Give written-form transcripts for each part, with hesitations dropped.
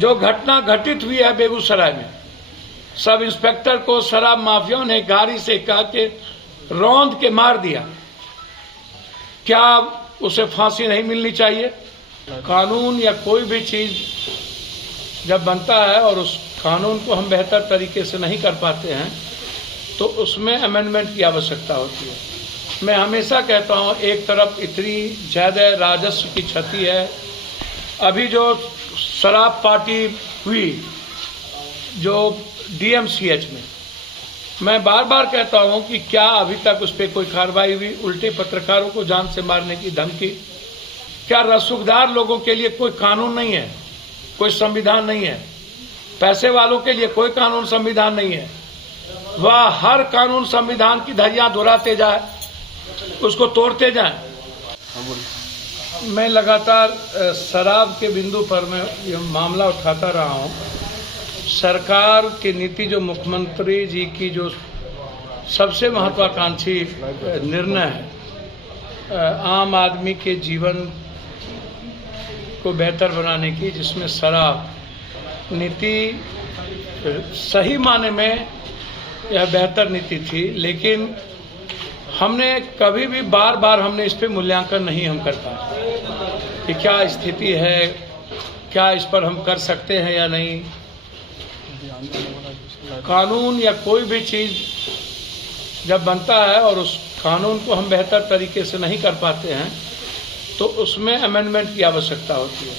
जो घटना घटित हुई है बेगूसराय में, सब इंस्पेक्टर को शराब माफियाओं ने गाड़ी से कहा के रौंद के मार दिया। क्या उसे फांसी नहीं मिलनी चाहिए? कानून या कोई भी चीज जब बनता है और उस कानून को हम बेहतर तरीके से नहीं कर पाते हैं तो उसमें अमेंडमेंट की आवश्यकता होती है। मैं हमेशा कहता हूं, एक तरफ इतनी ज़्यादा राजस्व की क्षति है, अभी जो शराब पार्टी हुई जो डीएमसीएच में, मैं बार बार कहता हूं कि क्या अभी तक उस पर कोई कार्रवाई हुई? उल्टे पत्रकारों को जान से मारने की धमकी। क्या रसूखदार लोगों के लिए कोई कानून नहीं है, कोई संविधान नहीं है? पैसे वालों के लिए कोई कानून संविधान नहीं है। वह हर कानून संविधान की धज्जियां दोहराते जाए, उसको तोड़ते जाए। मैं लगातार शराब के बिंदु पर मैं ये मामला उठाता रहा हूं। सरकार की नीति, जो मुख्यमंत्री जी की जो सबसे महत्वाकांक्षी निर्णय है आम आदमी के जीवन को बेहतर बनाने की, जिसमें शराब नीति सही माने में यह बेहतर नीति थी, लेकिन हमने कभी भी बार बार हमने इस पे मूल्यांकन नहीं हम कर पाए कि क्या स्थिति है, क्या इस पर हम कर सकते हैं या नहीं। कानून या कोई भी चीज जब बनता है और उस कानून को हम बेहतर तरीके से नहीं कर पाते हैं तो उसमें अमेंडमेंट की आवश्यकता होती है।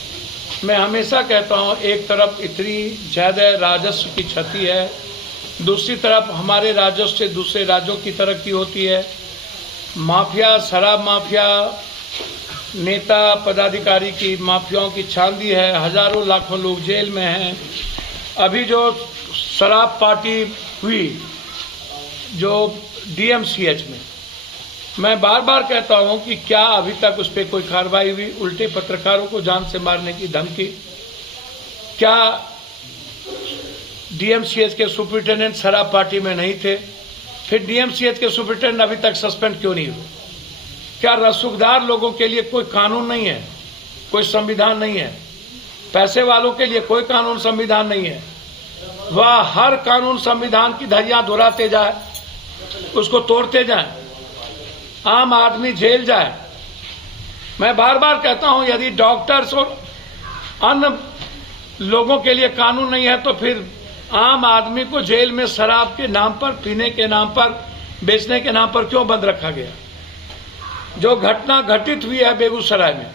मैं हमेशा कहता हूं, एक तरफ इतनी ज़्यादा राजस्व की क्षति है, दूसरी तरफ हमारे राजस्व से दूसरे राज्यों की तरक्की होती है। माफिया, शराब माफिया, नेता पदाधिकारी की माफियाओं की छांदी है, हजारों लाखों लोग जेल में हैं। अभी जो शराब पार्टी हुई जो डीएमसीएच में, मैं बार बार कहता हूं कि क्या अभी तक उस पर कोई कार्रवाई हुई? उल्टे पत्रकारों को जान से मारने की धमकी। क्या डीएमसीएच के सुपरिटेंडेंट शराब पार्टी में नहीं थे? फिर डीएमसीएच के सुपरिटेंडेंट अभी तक सस्पेंड क्यों नहीं हुए? क्या रसूखदार लोगों के लिए कोई कानून नहीं है, कोई संविधान नहीं है? पैसे वालों के लिए कोई कानून संविधान नहीं है। वह हर कानून संविधान की धज्जियां दोहराते जाए, उसको तोड़ते जाए, आम आदमी जेल जाए। मैं बार बार कहता हूं, यदि डॉक्टर्स और अन्य लोगों के लिए कानून नहीं है तो फिर आम आदमी को जेल में शराब के नाम पर, पीने के नाम पर, बेचने के नाम पर क्यों बंद रखा गया? जो घटना घटित हुई है बेगूसराय में,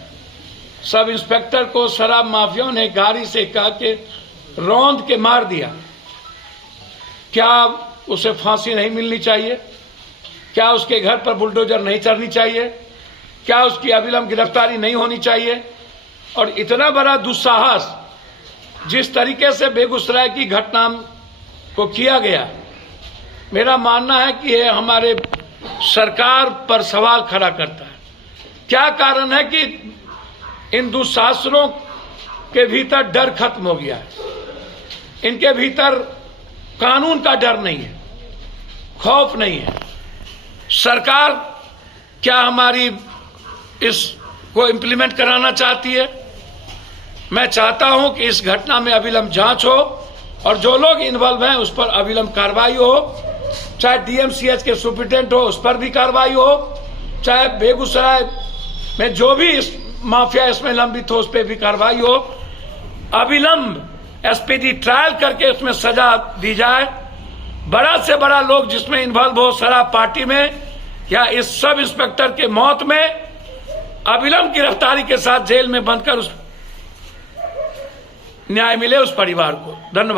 सब इंस्पेक्टर को शराब माफियाओं ने गाड़ी से कहा के रौंद के मार दिया। क्या उसे फांसी नहीं मिलनी चाहिए? क्या उसके घर पर बुलडोजर नहीं चढ़नी चाहिए? क्या उसकी अविलंब गिरफ्तारी नहीं होनी चाहिए? और इतना बड़ा दुस्साहस जिस तरीके से बेगूसराय की घटना को किया गया, मेरा मानना है कि यह हमारे सरकार पर सवाल खड़ा करता है। क्या कारण है कि इन दुशासनों के भीतर डर खत्म हो गया है? इनके भीतर कानून का डर नहीं है, खौफ नहीं है। सरकार क्या हमारी इसको इम्प्लीमेंट कराना चाहती है? मैं चाहता हूं कि इस घटना में अविलंब जांच हो और जो लोग इन्वॉल्व हैं उस पर अविलंब कार्रवाई हो। चाहे डीएमसीएच के सुपरिटेंडेंट हो, उस पर भी कार्रवाई हो। चाहे बेगूसराय में जो भी इस माफिया इसमें लंबित हो, उस पर भी कार्रवाई हो। अविलंब एसपीडी ट्रायल करके उसमें सजा दी जाए। बड़ा से बड़ा लोग जिसमें इन्वॉल्व हो शराब पार्टी में या इस सब इंस्पेक्टर के मौत में, अविलंब गिरफ्तारी के साथ जेल में बंद कर उस न्याय मिले उस परिवार को। धन्यवाद।